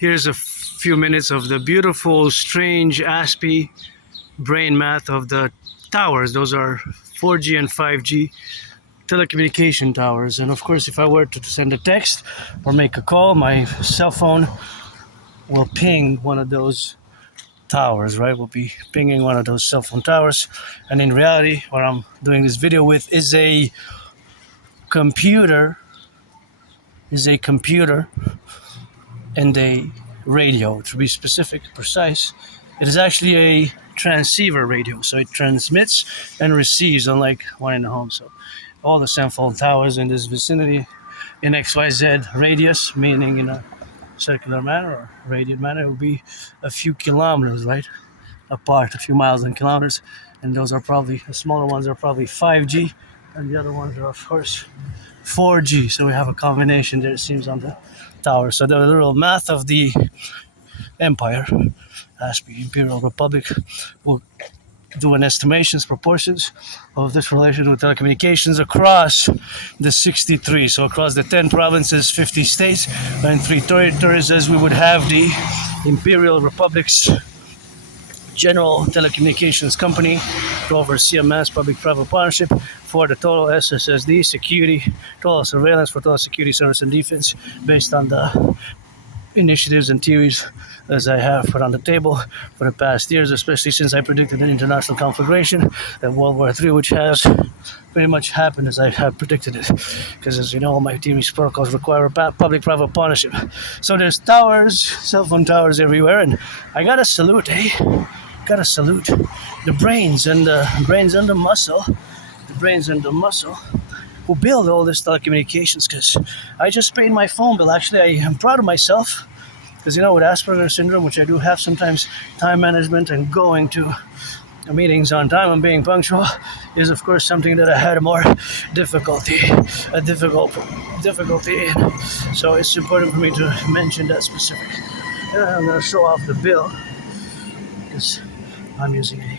Here's a few minutes of the beautiful, strange Aspie brain math of the towers. Those are 4G and 5G telecommunication towers. And of course, if I were to send a text or make a call, my cell phone will ping one of those towers, right? We'll be pinging one of those cell phone towers. And in reality, what I'm doing this video with is a computer and a radio. To be specific, precise, it is actually a transceiver radio. So it transmits and receives, unlike one in the home. So all the cell phone towers in this vicinity in XYZ radius, meaning in a circular manner or radiant manner, will be a few kilometers, right, apart, a few miles and kilometers. And those are probably, the smaller ones are probably 5G, and the other ones are, of course, 4G. So we have a combination there, it seems, on the tower. So the little math of the empire, Aspie, Imperial Republic, will do an estimations, proportions of this relation with telecommunications across the 63. So across the 10 provinces, 50 states, and 3 territories, as we would have the Imperial Republic's General Telecommunications Company to oversee a mass public-private partnership for the total SSSD security, total surveillance for total security, service, and defense, based on the initiatives and theories as I have put on the table for the past years, especially since I predicted an international conflagration and World War III, which has pretty much happened as I have predicted it. Because as you know, my theories protocols require a public-private partnership. So there's towers, cell phone towers everywhere, and I gotta salute, gotta salute the brains and the muscle who build all this telecommunications, because I just paid my phone bill. Actually, I am proud of myself, because you know, with Asperger's syndrome, which I do have sometimes, time management and going to meetings on time and being punctual is of course something that I had a more difficulty in. So it's important for me to mention that specific. And I'm going to show off the bill, because I'm using a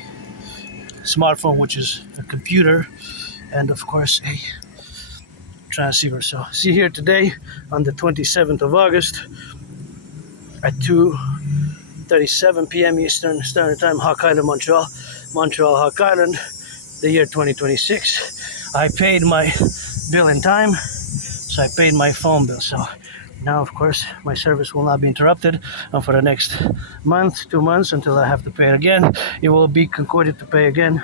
smartphone, which is a computer, and of course a transceiver. So see here today on the 27th of August at 2:37 p.m. Eastern Standard Time, Hawk Island, Montreal, Hawk Island, the year 2026. I paid my bill in time, so I paid my phone bill. So now, of course, my service will not be interrupted, and for the next month, 2 months, until I have to pay it again, it will be concorded to pay again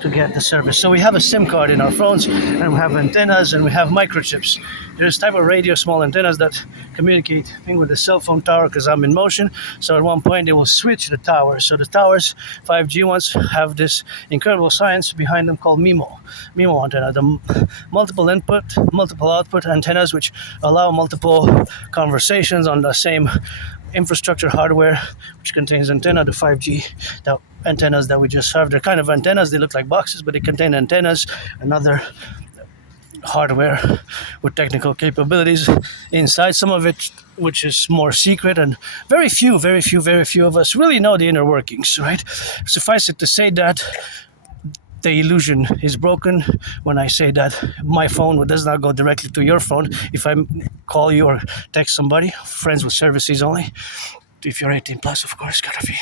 to get the service. So we have a SIM card in our phones, and we have antennas, and we have microchips. There's type of radio, small antennas that communicate with the cell phone tower, because I'm in motion. So at one point they will switch the towers. So the towers, 5G ones, have this incredible science behind them called MIMO antenna. The multiple input, multiple output antennas, which allow multiple conversations on the same infrastructure hardware, which contains antenna. The 5G antennas that we just have, they're kind of antennas, they look like boxes, but they contain antennas and other hardware with technical capabilities inside, some of it which is more secret, and very few of us really know the inner workings, right? Suffice it to say that the illusion is broken when I say that my phone does not go directly to your phone. If I call you or text somebody, friends with services only, if you're 18 plus, of course, gotta be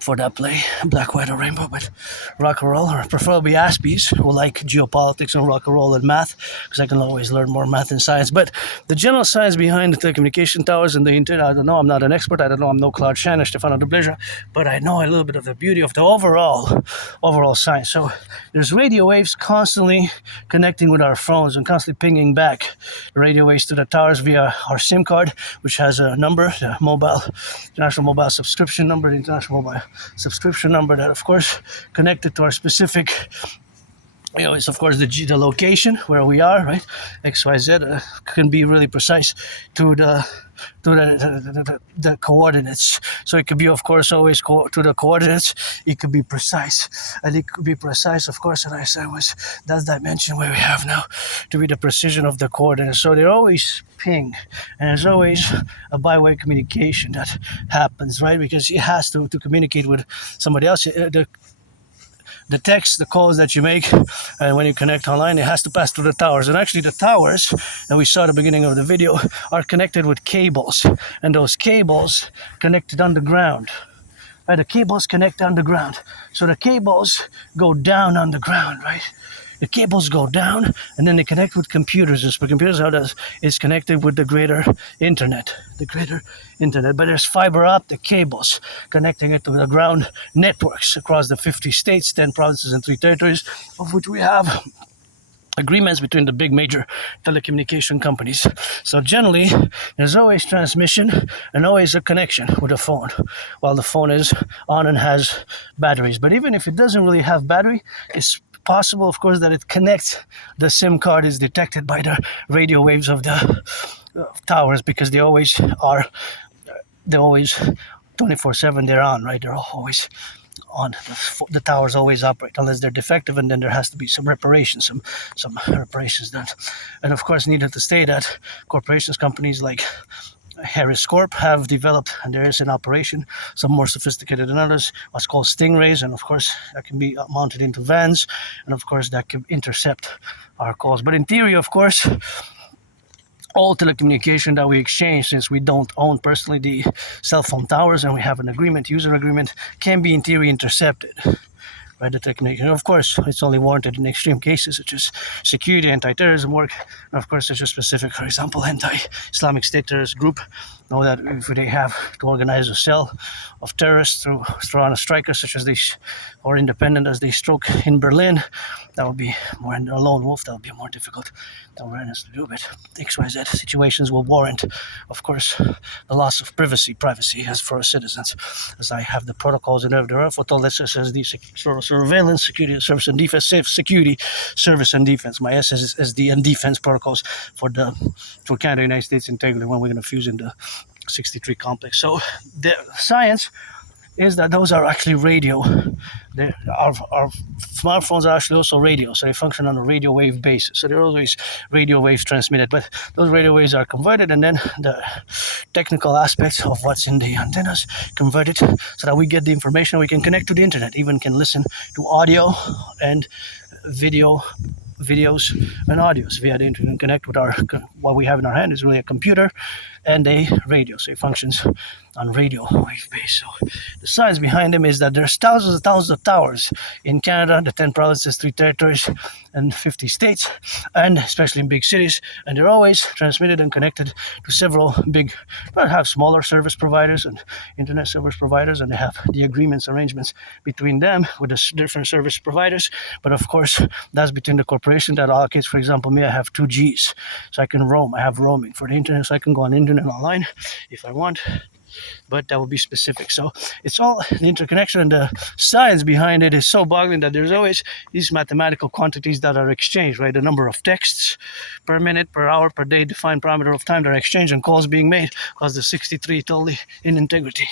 for that play, black, white, or rainbow, but rock and roll, or preferably Aspies, who like geopolitics and rock and roll and math, because I can always learn more math and science. But the general science behind the telecommunication towers and the internet, I don't know, I'm not an expert, I don't know, I'm no Claude Shannon, Stefano de Bleja, but I know a little bit of the beauty of the overall science. So there's radio waves constantly connecting with our phones and constantly pinging back the radio waves to the towers via our SIM card, which has a number, the international mobile subscription number, that of course connected to our specific, it's of course the location where we are, right? XYZ can be really precise to the coordinates. So it could be, of course, always to the coordinates. It could be precise, and it could be precise, of course, and I said was that dimension where we have now to be the precision of the coordinates. So they're always ping, and there's always a by-way communication that happens, right? Because it has to communicate with somebody else. the text, the calls that you make, and when you connect online, it has to pass through the towers. And actually the towers that we saw at the beginning of the video are connected with cables, and those cables connected underground. Right, the cables connect underground. So the cables go down underground, right? The cables go down and then they connect with computers. The computers how that is connected with the greater internet. But there's fiber optic cables connecting it to the ground networks across the 50 states, 10 provinces and 3 territories, of which we have agreements between the big major telecommunication companies. So generally, there's always transmission and always a connection with the phone while the phone is on and has batteries. But even if it doesn't really have battery, it's possible, of course, that it connects. The SIM card is detected by the radio waves of the towers, because they're always 24/7. They're on, right? They're always on. The towers always operate unless they're defective, and then there has to be some reparations done. And of course, needed to say that corporations, companies like Harris Corp have developed, and there is an operation, some more sophisticated than others, what's called stingrays, and of course that can be mounted into vans, and of course that can intercept our calls. But in theory, of course, all telecommunication that we exchange, since we don't own personally the cell phone towers and we have an agreement, user agreement, can be in theory intercepted by the technique. And of course, it's only warranted in extreme cases such as security, anti-terrorism work, and of course, such as specific, for example, anti-Islamic State terrorist group. Know that if they have to organize a cell of terrorists through on a striker such as these, or independent as they stroke in Berlin, that would be more, and a lone wolf, that would be more difficult than awareness to do. But XYZ situations will warrant, of course, the loss of privacy as for citizens, as I have the protocols and everything for SSSD, surveillance, security, service and defense, safe security, service and defense, my SSSD and defense protocols for Canada, United States, Integree, when we're going to fuse in the 63 complex. So the science is that those are actually radio. Our smartphones are actually also radio, so they function on a radio wave basis. So they're always radio waves transmitted, but those radio waves are converted, and then the technical aspects of what's in the antennas converted so that we get the information, we can connect to the internet, even can listen to audio and videos and audios via the internet, and connect with what we have in our hand is really a computer and a radio, so it functions on radio wave base. So the science behind them is that there's thousands of towers in Canada, the 10 provinces, 3 territories, and 50 states, and especially in big cities, and they're always transmitted and connected to several big, but have smaller service providers and internet service providers, and they have the arrangements between them with the different service providers. But of course, that's between the corporation that allocates. For example, me, I have 2 Gs, so I can roam. I have roaming for the internet, so I can go on internet online if I want, but that would be specific. So it's all the interconnection, and the science behind it is so boggling that there's always these mathematical quantities that are exchanged, right? The number of texts per minute, per hour, per day, defined parameter of time that are exchanged, and calls being made, because the 63 totally in integrity.